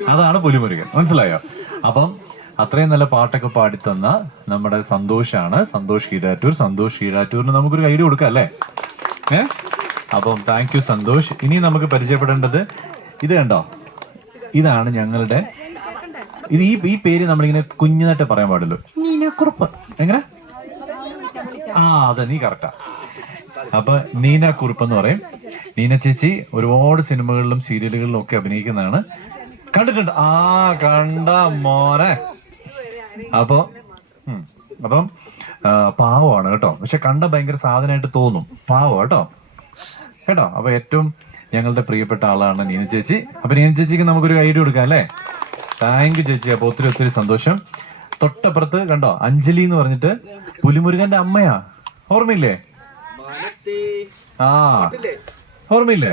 അതാണ് പുലിമുരുകൻ. മനസ്സിലായോ? അപ്പം അത്രയും നല്ല പാട്ടൊക്കെ പാടിത്തന്ന നമ്മുടെ സന്തോഷാണ്. സന്തോഷ് കീഴാറ്റൂർ സന്തോഷ് കീഴാറ്റൂരിന് നമുക്കൊരു ഐഡിയ കൊടുക്കാം അല്ലേ? ഏ? അപ്പം താങ്ക് യു സന്തോഷ്. ഇനി നമുക്ക് പരിചയപ്പെടേണ്ടത് ഇത് കണ്ടോ? ഇതാണ് ഞങ്ങളുടെ ഇത് ഈ ഈ പേര് നമ്മളിങ്ങനെ കുഞ്ഞിനായിട്ട് പറയാൻ പാടുള്ളൂ നീനക്കുറുപ്പ്. എങ്ങനെ? ആ അതെ നീ കറക്റ്റാ അപ്പൊ നീന കുറുപ്പ് എന്ന് പറയും. നീന ചേച്ചി ഒരുപാട് സിനിമകളിലും സീരിയലുകളിലും ഒക്കെ അഭിനയിക്കുന്നതാണ്. കണ്ടിട്ടുണ്ട്. ആ കണ്ട മോനെ. അപ്പൊ അപ്പം പാവമാണ് കേട്ടോ. പക്ഷെ കണ്ട ഭയങ്കര സാധനമായിട്ട് തോന്നും. പാവം കേട്ടോ. കേട്ടോ? അപ്പൊ ഏറ്റവും ഞങ്ങളുടെ പ്രിയപ്പെട്ട ആളാണ് നീന ചേച്ചി. അപ്പൊ നീന ചേച്ചിക്ക് നമുക്കൊരു ഐഡിയ കൊടുക്കാം അല്ലേ? താങ്ക് യു ചേച്ചി. അപ്പൊ ഒത്തിരി ഒത്തിരി സന്തോഷം. തൊട്ടപ്പുറത്ത് കണ്ടോ? അഞ്ജലി എന്ന് പറഞ്ഞിട്ട് പുലിമുരുകന്റെ അമ്മയാ. ഓർമ്മയില്ലേ? ആ. ഓർമ്മയില്ലേ?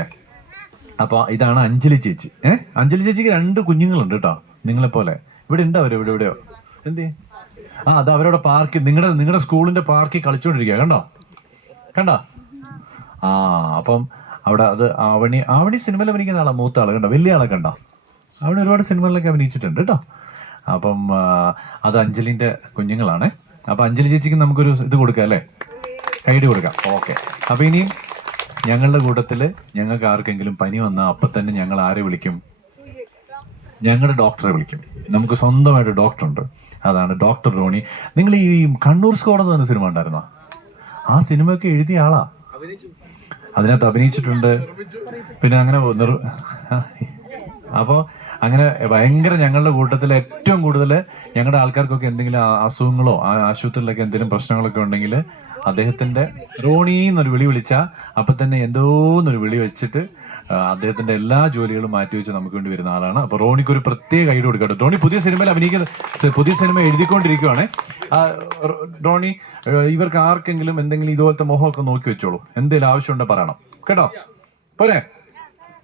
അപ്പൊ ഇതാണ് അഞ്ജലി ചേച്ചി. ഏ? അഞ്ജലി ചേച്ചിക്ക് രണ്ട് കുഞ്ഞുങ്ങളുണ്ട് കേട്ടോ നിങ്ങളെ പോലെ. ഇവിടെ ഉണ്ടോ അവർ? ഇവിടെ എവിടെയോ എന്തേ? ആ അത് അവരവിടെ പാർക്കിൽ നിങ്ങളുടെ നിങ്ങളുടെ സ്കൂളിന്റെ പാർക്കിൽ കളിച്ചോണ്ടിരിക്കുക കണ്ടോ? കണ്ടോ? ആ അപ്പം അവിടെ അത് ആവണി ആവണി സിനിമയിൽ അഭിനയിക്കുന്ന ആളാ മൂത്ത ആൾ. കണ്ടോ? വലിയ ആളെ കണ്ടോ? അവിടെ ഒരുപാട് സിനിമകളിലൊക്കെ അഭിനയിച്ചിട്ടുണ്ട് കേട്ടോ. അപ്പം അത് അഞ്ജലിന്റെ കുഞ്ഞുങ്ങളാണ്. അപ്പൊ അഞ്ജലി ചേച്ചിക്ക് നമുക്കൊരു ഇത് കൊടുക്കാം അല്ലേ? കൈഡി കൊടുക്കാം. ഓക്കെ. അപ്പൊ ഇനി ഞങ്ങളുടെ കൂട്ടത്തിൽ ഞങ്ങൾക്ക് ആർക്കെങ്കിലും പനി വന്നാൽ അപ്പൊ തന്നെ ഞങ്ങൾ ആരെ വിളിക്കും? ഞങ്ങളുടെ ഡോക്ടറെ വിളിക്കും. നമുക്ക് സ്വന്തമായിട്ട് ഡോക്ടർ ഉണ്ട് അതാണ് ഡോക്ടർ റോണി. നിങ്ങൾ ഈ കണ്ണൂർ സ്കോഡ് എന്ന് പറഞ്ഞ സിനിമ ഉണ്ടായിരുന്നോ ആ സിനിമയൊക്കെ എഴുതിയ ആളാ. അതിനകത്ത് അഭിനയിച്ചിട്ടുണ്ട്. പിന്നെ അങ്ങനെ അപ്പോൾ അപ്പോ അങ്ങനെ ഭയങ്കര ഞങ്ങളുടെ കൂട്ടത്തിൽ ഏറ്റവും കൂടുതൽ ഞങ്ങളുടെ ആൾക്കാർക്കൊക്കെ എന്തെങ്കിലും അസുഖങ്ങളോ ആശുപത്രിയിലൊക്കെ എന്തെങ്കിലും പ്രശ്നങ്ങളൊക്കെ ഉണ്ടെങ്കിൽ അദ്ദേഹത്തിന്റെ റോണി എന്നൊരു വിളി വിളിച്ച അപ്പൊ തന്നെ എന്തോന്നൊരു വിളി വെച്ചിട്ട് അദ്ദേഹത്തിന്റെ എല്ലാ ജോലികളും മാറ്റി മാറ്റിവെച്ച് നമുക്ക് വേണ്ടി വരുന്ന ആളാണ്. അപ്പൊ റോണിക്ക് ഒരു പ്രത്യേക ഐഡിയ കൊടുക്കട്ടെ റോണി പുതിയ സിനിമയിൽ അഭിനയിക്കുന്ന പുതിയ സിനിമ എഴുതിക്കൊണ്ടിരിക്കുവാണ്. റോണി ഇവർക്ക് ആർക്കെങ്കിലും എന്തെങ്കിലും ഇതുപോലത്തെ മോഹമൊക്കെ നോക്കി വെച്ചോളൂ. എന്തെങ്കിലും ആവശ്യമുണ്ടോ പറയണം. കേട്ടോ? പോരെ?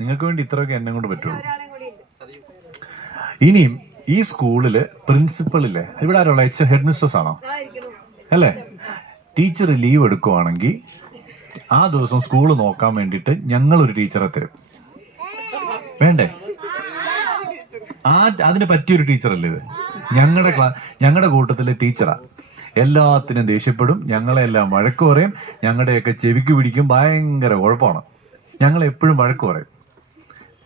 നിങ്ങൾക്ക് വേണ്ടി ഇത്രയൊക്കെ എന്നെ കൊണ്ട് പറ്റുള്ളൂ. ഇനിയും ഈ സ്കൂളിൽ പ്രിൻസിപ്പളില്ലേ ഇവിടെ ആരുള്ള എച്ച് ഹെഡ് മിസ്റ്റേഴ്സ് ആണോ അല്ലേ? ടീച്ചർ ലീവ് എടുക്കുവാണെങ്കിൽ ആ ദിവസം സ്കൂൾ നോക്കാൻ വേണ്ടിയിട്ട് ഞങ്ങൾ ഒരു ടീച്ചറെ തരും. വേണ്ടേ? ആ അതിന് പറ്റിയൊരു ടീച്ചറല്ലേ ഇത്? ഞങ്ങളുടെ ക്ലാ ഞങ്ങളുടെ കൂട്ടത്തിലെ ടീച്ചറാ. എല്ലാത്തിനും ദേഷ്യപ്പെടും ഞങ്ങളെല്ലാം വഴക്ക് പറയും ഞങ്ങളുടെയൊക്കെ ചെവിക്ക് പിടിക്കും ഭയങ്കര കുഴപ്പമാണ്. ഞങ്ങൾ എപ്പോഴും വഴക്ക് പറയും.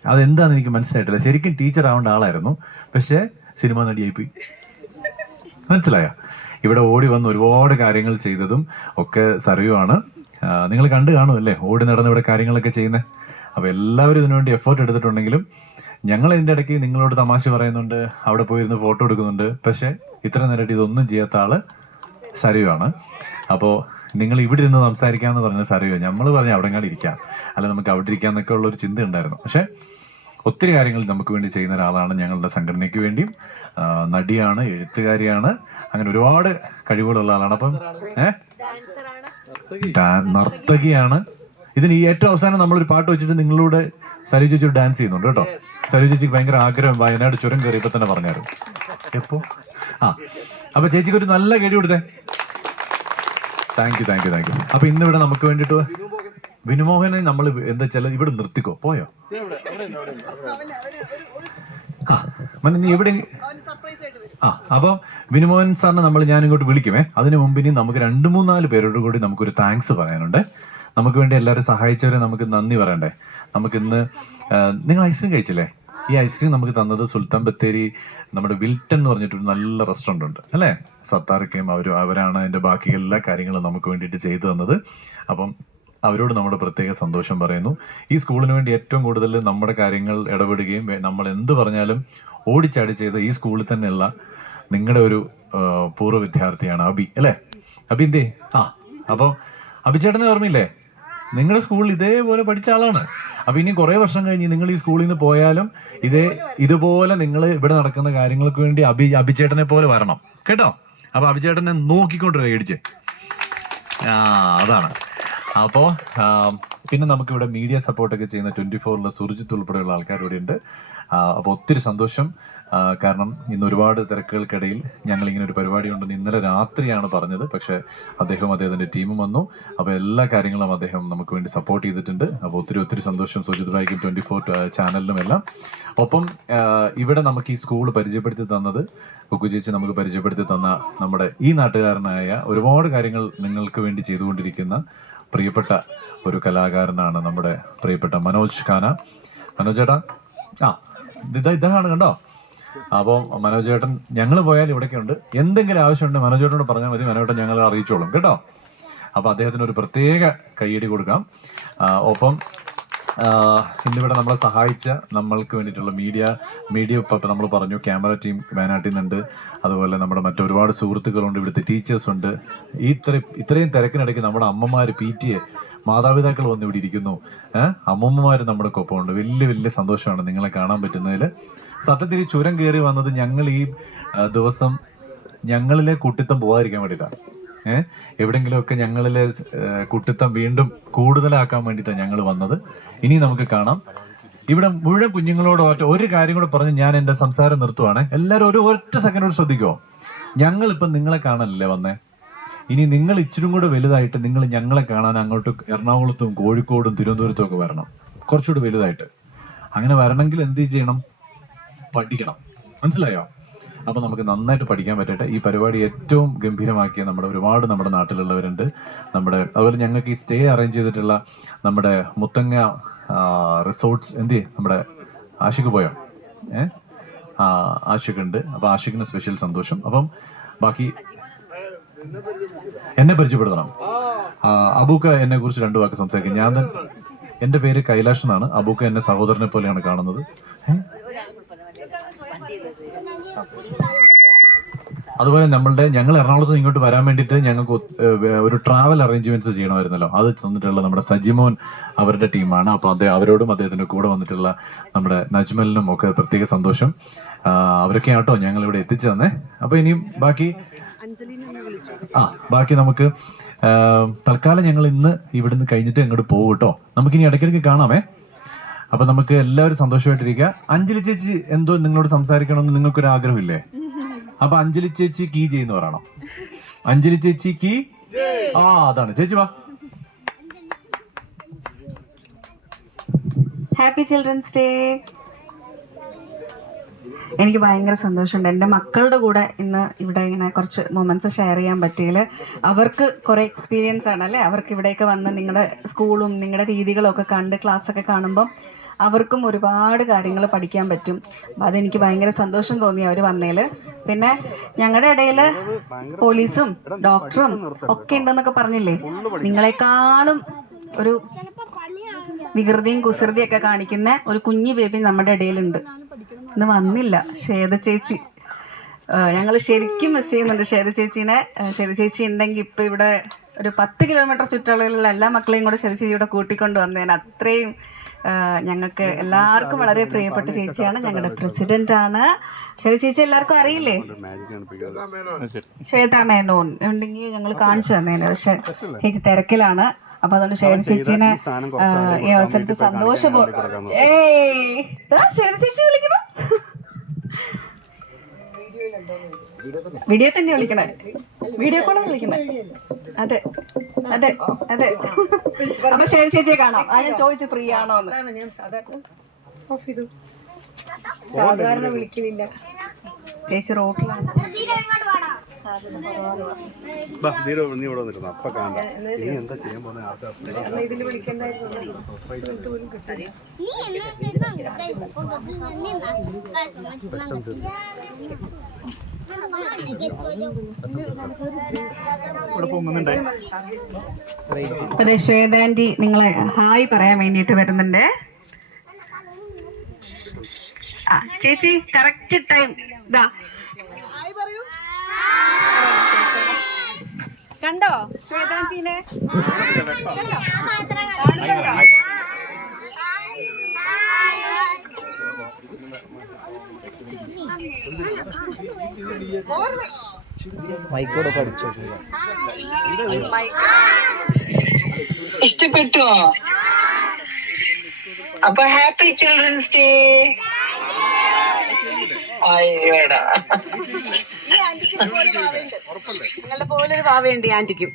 അതെന്താന്ന് എനിക്ക് മനസ്സിലായിട്ടില്ല. ശരിക്കും ടീച്ചർ ആവേണ്ട ആളായിരുന്നു. പക്ഷേ സിനിമ നടിയായി പോയി മനസ്സിലായോ? ഇവിടെ ഓടി വന്ന് ഒരുപാട് കാര്യങ്ങൾ ചെയ്തതും ഒക്കെ സറിയുമാണ് നിങ്ങൾ കണ്ടു കാണും അല്ലേ ഓടി നടന്ന് ഇവിടെ കാര്യങ്ങളൊക്കെ ചെയ്യുന്നത് അപ്പോൾ എല്ലാവരും ഇതിനുവേണ്ടി എഫേർട്ട് എടുത്തിട്ടുണ്ടെങ്കിലും ഞങ്ങൾ ഇതിന്റെ ഇടയ്ക്ക് നിങ്ങളോട് തമാശ പറയുന്നുണ്ട് അവിടെ പോയിരുന്ന് ഫോട്ടോ എടുക്കുന്നുണ്ട്. പക്ഷേ ഇത്ര നേരമായിട്ട് ഇതൊന്നും ചെയ്യാത്ത ആൾ സരയുവാണ്. അപ്പോൾ നിങ്ങൾ ഇവിടെ ഇരുന്ന് സംസാരിക്കാന്ന് പറഞ്ഞ സരയോ നമ്മൾ പറഞ്ഞ അവിടെ ഇരിക്കാം. അല്ല നമുക്ക് അവിടെ ഇരിക്കാന്നൊക്കെ ഉള്ള ഒരു ചിന്ത ഉണ്ടായിരുന്നു. പക്ഷെ ഒത്തിരി കാര്യങ്ങൾ നമുക്ക് വേണ്ടി ചെയ്യുന്ന ഒരാളാണ് ഞങ്ങളുടെ സംഘടനയ്ക്ക് വേണ്ടിയും. നടിയാണ് എഴുത്തുകാരിയാണ്. അങ്ങനെ ഒരുപാട് കഴിവുകളുള്ള ആളാണ്. അപ്പം ഏഹ് നർത്തകിയാണ്. ഇതിന് ഈ ഏറ്റവും അവസാനം നമ്മളൊരു പാട്ട് വെച്ചിട്ട് നിങ്ങളൂടെ സരി ചേച്ചി ഡാൻസ് ചെയ്യുന്നുണ്ട് കേട്ടോ. സരി ചേച്ചിക്ക് ഭയങ്കര ആഗ്രഹം വയനാട് ചുരം കയറിയപ്പോ തന്നെ പറഞ്ഞായിരുന്നു. എപ്പോ? ആ. അപ്പൊ ചേച്ചിക്ക് ഒരു നല്ല കഴിവ് കൊടുത്തേ. Thank you thank you thank you അപ്പൊ ഇന്നിവിടെ നമുക്ക് വേണ്ടിട്ട് വിനുമോഹനെ നമ്മൾ എന്താ വെച്ചാൽ ഇവിടെ നിർത്തിക്കോ പോയോ? ആ മന നീ എവിടെ ആ അപ്പൊ വിനുമോഹൻ സാറിനെ നമ്മൾ ഞാൻ ഇങ്ങോട്ട് വിളിക്കുമേ. അതിനു മുമ്പ് ഇനി നമുക്ക് രണ്ട് മൂന്നാൽ പേരോട് കൂടി നമുക്കൊരു താങ്ക്സ് പറയാനുണ്ട്. നമുക്ക് വേണ്ടി എല്ലാവരും സഹായിച്ചവരെ നമുക്ക് നന്ദി പറയണ്ടേ. നമുക്ക് ഇന്ന് നിങ്ങൾ ഐസ്ക്രീം കഴിച്ചില്ലേ? ഈ ഐസ്ക്രീം നമുക്ക് തന്നത് സുൽത്താൻ ബത്തേരി നമ്മുടെ വിൽട്ടൺ എന്ന് പറഞ്ഞിട്ടൊരു നല്ല റെസ്റ്റോറന്റ് ഉണ്ട്. അല്ലേ? സത്താറൊക്കെയും അവർ അവരാണ് അതിന്റെ ബാക്കി എല്ലാ കാര്യങ്ങളും നമുക്ക് വേണ്ടിയിട്ട് ചെയ്തു തന്നത്. അപ്പം അവരോട് നമ്മുടെ പ്രത്യേക സന്തോഷം പറയുന്നു. ഈ സ്കൂളിന് വേണ്ടി ഏറ്റവും കൂടുതൽ നമ്മുടെ കാര്യങ്ങൾ ഇടപെടുകയും നമ്മൾ എന്ത് പറഞ്ഞാലും ഓടിച്ചാടി ചെയ്ത ഈ സ്കൂളിൽ തന്നെയുള്ള നിങ്ങളുടെ ഒരു പൂർവ വിദ്യാർത്ഥിയാണ് അബി അല്ലേ? അബി എന്തേ? ആ അപ്പൊ അഭിചേട്ടനെ ഓർമ്മയില്ലേ? നിങ്ങളുടെ സ്കൂളിൽ ഇതേപോലെ പഠിച്ച ആളാണ്. അപ്പൊ ഇനി കുറെ വർഷം കഴിഞ്ഞ് നിങ്ങൾ ഈ സ്കൂളിൽ നിന്ന് പോയാലും ഇതേ ഇതുപോലെ നിങ്ങൾ ഇവിടെ നടക്കുന്ന കാര്യങ്ങൾക്ക് വേണ്ടി അഭി അഭിചേട്ടനെ പോലെ വരണം. കേട്ടോ? അപ്പൊ അഭിചേട്ടനെ നോക്കിക്കൊണ്ട് മേടിച്ച് ആ അതാണ്. അപ്പോ ആ, പിന്നെ നമുക്ക് ഇവിടെ മീഡിയ സപ്പോർട്ട് ഒക്കെ ചെയ്യുന്ന ട്വന്റി ഫോറിലെ സുർജിത്ത് ഉൾപ്പെടെയുള്ള ആൾക്കാർ ഇവിടെ ഉണ്ട്. അപ്പോൾ ഒത്തിരി സന്തോഷം. കാരണം ഇന്ന് ഒരുപാട് തിരക്കുകൾക്കിടയിൽ ഞങ്ങൾ ഇങ്ങനെ ഒരു പരിപാടി ഉണ്ടെന്ന് ഇന്നലെ രാത്രിയാണ് പറഞ്ഞത്. പക്ഷെ അദ്ദേഹം അദ്ദേഹത്തിന്റെ ടീമും വന്നു. അപ്പോൾ എല്ലാ കാര്യങ്ങളും അദ്ദേഹം നമുക്ക് വേണ്ടി സപ്പോർട്ട് ചെയ്തിട്ടുണ്ട്. അപ്പോൾ ഒത്തിരി ഒത്തിരി സന്തോഷം സുജിത് ഭായിക്കും ട്വന്റി ഫോർ ചാനലിനും എല്ലാം. ഒപ്പം ഇവിടെ നമുക്ക് ഈ സ്കൂൾ പരിചയപ്പെടുത്തി തന്നത് കുക്കു ചേച്ചി നമുക്ക് പരിചയപ്പെടുത്തി തന്ന നമ്മുടെ ഈ നാട്ടുകാരനായ ഒരുപാട് കാര്യങ്ങൾ നിങ്ങൾക്ക് വേണ്ടി ചെയ്തുകൊണ്ടിരിക്കുന്ന പ്രിയപ്പെട്ട ഒരു കലാകാരനാണ് നമ്മുടെ പ്രിയപ്പെട്ട മനോജ് ഖാന. മനോജ് ചേട്ടാ ആ ഇതാ ഇതാണ് കണ്ടോ? അപ്പോൾ മനോജ് ചേട്ടൻ ഞങ്ങൾ പോയാൽ ഇവിടെയൊക്കെ ഉണ്ട് എന്തെങ്കിലും ആവശ്യമുണ്ട് മനോജ് ചേട്ടനോട് പറഞ്ഞാൽ മതി. മനോജ് ഞങ്ങളെ അറിയിച്ചോളും. കേട്ടോ? അപ്പോൾ അദ്ദേഹത്തിന് ഒരു പ്രത്യേക കൈയടി കൊടുക്കാം. ഒപ്പം ഇന്നിവിടെ നമ്മളെ സഹായിച്ച നമ്മൾക്ക് വേണ്ടിയിട്ടുള്ള മീഡിയ മീഡിയ നമ്മൾ പറഞ്ഞു ക്യാമറ ടീം വയനാട്ടിൽ നിന്നുണ്ട്. അതുപോലെ നമ്മുടെ മറ്റൊരുപാട് സുഹൃത്തുക്കളുണ്ട് ഇവിടുത്തെ ടീച്ചേഴ്സ് ഉണ്ട്. ഈ ഇത്ര ഇത്രയും തിരക്കിനിടയ്ക്ക് നമ്മുടെ അമ്മമാർ പി ടി എ മാതാപിതാക്കൾ വന്ന് ഇവിടെ ഇരിക്കുന്നു. ഏഹ് നമ്മുടെ നമ്മുടെ ഒപ്പമുണ്ട് വലിയ വലിയ സന്തോഷമാണ് നിങ്ങളെ കാണാൻ പറ്റുന്നതിൽ സത്യത്തിൽ ഈ ചുരം കയറി വന്നത് ഞങ്ങൾ ഈ ദിവസം ഞങ്ങളിലെ കുട്ടിത്തം പോകാതിരിക്കാൻ വേണ്ടിയിട്ടാണ്. ഏഹ് എവിടെങ്കിലുമൊക്കെ ഞങ്ങളിലെ കുട്ടിത്തം വീണ്ടും കൂടുതലാക്കാൻ വേണ്ടിയിട്ടാണ് ഞങ്ങൾ വന്നത്. ഇനി നമുക്ക് കാണാം. ഇവിടെ മുഴുവൻ കുഞ്ഞുങ്ങളോട് ഒറ്റ ഒരു കാര്യം കൂടെ പറഞ്ഞ് ഞാൻ എന്റെ സംസാരം നിർത്തുവാണ്. എല്ലാവരും ഒരു ഒറ്റ സെക്കൻഡ് ശ്രദ്ധിക്കുമോ ഞങ്ങൾ ഇപ്പം നിങ്ങളെ കാണാനല്ലേ വന്നേ? ഇനി നിങ്ങൾ ഇച്ചിരും കൂടെ വലുതായിട്ട് നിങ്ങൾ ഞങ്ങളെ കാണാൻ അങ്ങോട്ട് എറണാകുളത്തും കോഴിക്കോടും തിരുവനന്തപുരത്തും ഒക്കെ വരണം. കുറച്ചുകൂടി വലുതായിട്ട്. അങ്ങനെ വരണമെങ്കിൽ എന്ത് ചെയ്യണം? പഠിക്കണം. മനസ്സിലായോ? അപ്പൊ നമുക്ക് നന്നായിട്ട് പഠിക്കാൻ പറ്റട്ടെ. ഈ പരിപാടി ഏറ്റവും ഗംഭീരമാക്കിയ നമ്മുടെ ഒരുപാട് നമ്മുടെ നാട്ടിലുള്ളവരുണ്ട്. നമ്മുടെ അതുപോലെ ഞങ്ങൾക്ക് ഈ സ്റ്റേ അറേഞ്ച് ചെയ്തിട്ടുള്ള നമ്മുടെ മുത്തങ്ങ റിസോർട്ട്സ് എന്ത്? നമ്മുടെ ആഷിക്ക് പോയോ? ആ ആഷിക്ക് ഉണ്ട്. അപ്പൊ ആഷിക്കിന് സ്പെഷ്യൽ സന്തോഷം. അപ്പം ബാക്കി എന്നെ പരിചയപ്പെടുത്തണം. അബൂക്ക എന്നെ കുറിച്ച് രണ്ടു വാക്ക് സംസാരിക്കും. ഞാൻ എന്റെ പേര് കൈലാഷ് എന്നാണ്. അബൂക്ക എന്നെ സഹോദരനെ പോലെയാണ് കാണുന്നത്? അതുപോലെ നമ്മളുടെ ഞങ്ങൾ എറണാകുളത്ത് ഇങ്ങോട്ട് വരാൻ വേണ്ടിയിട്ട് ഞങ്ങൾക്ക് ഒരു ട്രാവൽ അറേഞ്ച്മെന്റ്സ് ചെയ്യണമായിരുന്നല്ലോ. അത് തന്നിട്ടുള്ള നമ്മുടെ സജിമോൻ അവരുടെ ടീമാണ്. അപ്പോൾ അദ്ദേഹം അവരോടും അദ്ദേഹത്തിന്റെ കൂടെ വന്നിട്ടുള്ള നമ്മുടെ നജ്മലിനും ഒക്കെ പ്രത്യേക സന്തോഷം. അവരൊക്കെ ആട്ടോ ഞങ്ങൾ ഇവിടെ എത്തിച്ചു തന്നെ. അപ്പൊ ഇനിയും ബാക്കി ആ ബാക്കി നമുക്ക് തൽക്കാലം ഞങ്ങൾ ഇന്ന് ഇവിടുന്ന് കഴിഞ്ഞിട്ട് അങ്ങോട്ട് പോകും കേട്ടോ നമുക്കിനി ഇടയ്ക്കിടയ്ക്ക് കാണാമേ. അപ്പൊ നമുക്ക് എല്ലാവരും സന്തോഷമായിട്ടിരിക്കുക. അഞ്ജലി ചേച്ചി എന്തോ നിങ്ങളോട് സംസാരിക്കണമെന്ന് നിങ്ങൾക്കൊരു ആഗ്രഹമില്ലേ അപ്പൊ അഞ്ജലി ചേച്ചി കീ ചെയ്യുന്ന പറയണം അഞ്ജലി ചേച്ചി കീ? ആ അതാണ്. ചേച്ചി വാ. ഹാപ്പി ചിൽഡ്രൻസ് ഡേ എനിക്ക് ഭയങ്കര സന്തോഷമുണ്ട്. എന്റെ മക്കളുടെ കൂടെ ഇന്ന് ഇവിടെ ഇങ്ങനെ കുറച്ച് മൊമെന്റ്സ് ഷെയർ ചെയ്യാൻ പറ്റിയില്ല അവർക്ക് കുറേ എക്സ്പീരിയൻസ് ആണ് അല്ലേ? അവർക്ക് ഇവിടെയൊക്കെ വന്ന് നിങ്ങളുടെ സ്കൂളും നിങ്ങളുടെ രീതികളും ഒക്കെ കണ്ട് ക്ലാസ്സൊക്കെ കാണുമ്പം അവർക്കും ഒരുപാട് കാര്യങ്ങൾ പഠിക്കാൻ പറ്റും. അപ്പം അതെനിക്ക് ഭയങ്കര സന്തോഷം തോന്നി അവർ വന്നതിൽ പിന്നെ ഞങ്ങളുടെ ഇടയിൽ പോലീസും ഡോക്ടറും ഒക്കെ ഉണ്ടെന്നൊക്കെ പറഞ്ഞില്ലേ? നിങ്ങളെക്കാളും ഒരു വികൃതിയും കുസൃതിയും ഒക്കെ കാണിക്കുന്ന ഒരു കുഞ്ഞു ബേബി നമ്മുടെ ഇടയിലുണ്ട്. ഇന്ന് വന്നില്ല. ശ്വേത ചേച്ചി. ഞങ്ങൾ ശരിക്കും മിസ് ചെയ്യുന്നുണ്ട് ശ്വേത ചേച്ചീനെ. ശ്വേത ചേച്ചി ഉണ്ടെങ്കിൽ ഇപ്പം ഇവിടെ ഒരു പത്ത് കിലോമീറ്റർ ചുറ്റളവിലുള്ള എല്ലാ മക്കളെയും കൂടെ ശ്വേത ചേച്ചി ഇവിടെ കൂട്ടിക്കൊണ്ട് വന്നേനെ. അത്രയും ഞങ്ങൾക്ക് എല്ലാവർക്കും വളരെ പ്രിയപ്പെട്ട ചേച്ചിയാണ്. ഞങ്ങളുടെ പ്രസിഡന്റ് ആണ് ശ്വേത ചേച്ചി എല്ലാവർക്കും അറിയില്ലേ? ശ്വേത മേനോൻ ഉണ്ടെങ്കിൽ ഞങ്ങൾ കാണിച്ചു തന്നേനെ. പക്ഷെ ചേച്ചി തിരക്കിലാണ്. അപ്പൊ അതുകൊണ്ട് ശ്വേത ചേച്ചീനെ ഈ അവസരത്തിൽ സന്തോഷപൂ ഏയ്. ദാ ശ്വേത ചേച്ചി വിളിക്കണം വീഡിയോ തന്നെ വിളിക്കണേ. വീഡിയോ കോളാ വിളിക്കണേ. അതെ അതെ അതെ. അപ്പൊ ശരി ചേച്ചിയെ കാണാം. ആ ഞാൻ ചോദിച്ചു ഫ്രീ ആണോ എന്ന് സാധാരണ വിളിക്കുന്നില്ല ചേച്ചി റോട്ടിലാണ്. നീ ഇവിടെ വന്നിരുന്നോ? അപ്പൊ കാണണ്ട. നീ എന്താ ചെയ്യാൻ പോകുന്നെ? അതെ ശ്വേതാന്റി നിങ്ങളെ ഹായ് പറയാൻ വേണ്ടിയിട്ട് വരുന്നുണ്ട്. ചേച്ചി കറക്റ്റ് ടൈം ഇതാ കണ്ടോ? ശ്വേതാന്റീനെ കാണുന്നുണ്ടോ ഇഷ്ടപ്പെട്ടോ? അപ്പൊ ഹാപ്പി ചിൽഡ്രൻസ് ഡേ. അയ്യടാ. ആന്റിക്കും നിങ്ങളുടെ പോലെ ഒരു ഭാവയുണ്ട് ആന്റിക്കും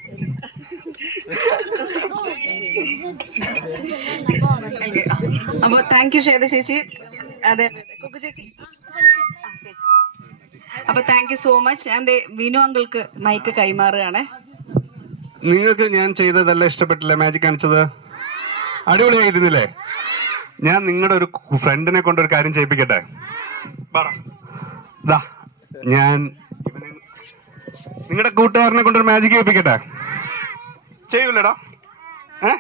അപ്പൊ താങ്ക് യു ശ്വേത ചേച്ചി. അതെ കുക്കു ചേച്ചി. അപ്പൊ താങ്ക് യു സോ മച്ച് എന്റെ വിനു അങ്കിൾക്ക് മൈക്ക് കൈമാറുകയാണ്. നിങ്ങൾക്ക് ഞാൻ ചെയ്തതല്ല ഇഷ്ടപ്പെട്ടില്ലേ? മാജിക് കാണിച്ചത്? അടിപൊളിയായിരുന്നില്ലേ? ഞാൻ നിങ്ങളുടെ ഒരു ഫ്രണ്ടിനെ കൊണ്ട് ഒരു കാര്യം ചെയ്യിപ്പിക്കട്ടെ? ഞാൻ നിങ്ങളുടെ കൂട്ടുകാരനെ കൊണ്ടൊരു മാജിക് കേൾപ്പിക്കട്ടെ ചെയ്യൂലടാ. ഏ?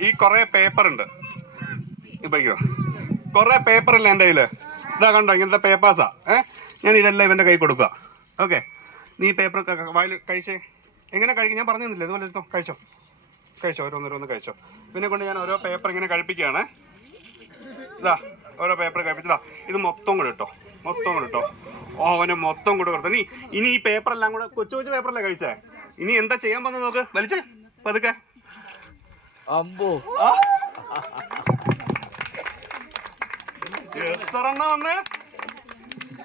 ഈ കുറെ പേപ്പർ ഉണ്ട്. ഇപ്പൊ കുറെ പേപ്പർ ഇല്ല എന്റെ കയ്യിൽ? ഇതാ കണ്ടോ ഇങ്ങനത്തെ പേപ്പേഴ്സാ ഏ? ഞാൻ ഇതെല്ലാം ഇവന്റെ കൈ കൊടുക്കുക ഓക്കെ. നീ പേപ്പർ വായിൽ കഴിച്ചേ. എങ്ങനെ കഴിക്കും? ഞാൻ പറഞ്ഞു തന്നില്ല ഇതുപോലെ എടുത്തോ. കഴിച്ചോ. കഴിച്ചോ ഓരോന്നോരോന്ന് കഴിച്ചോ. പിന്നെ കൊണ്ട് ഞാൻ ഓരോ പേപ്പർ ഇങ്ങനെ കഴിപ്പിക്കുകയാണ്. ഇതാ ഓരോ പേപ്പർ കഴിപ്പിച്ചതാ ഇത് മൊത്തം കൂടെ ഇട്ടോ. മൊത്തം കൂടെ ഇട്ടോ. ഓ അവനെ മൊത്തം കൂടെ കൊടുത്തു നീ ഇനി ഈ പേപ്പർ എല്ലാം കൂടെ കൊച്ചു കൊച്ചു പേപ്പറല്ലേ കഴിച്ചേ? ഇനി എന്താ ചെയ്യാൻ പോകുന്നത് നോക്ക്. വലിച്ചേ പതുക്കെ. അമ്പോ. എത്ര എണ്ണ വന്നേ?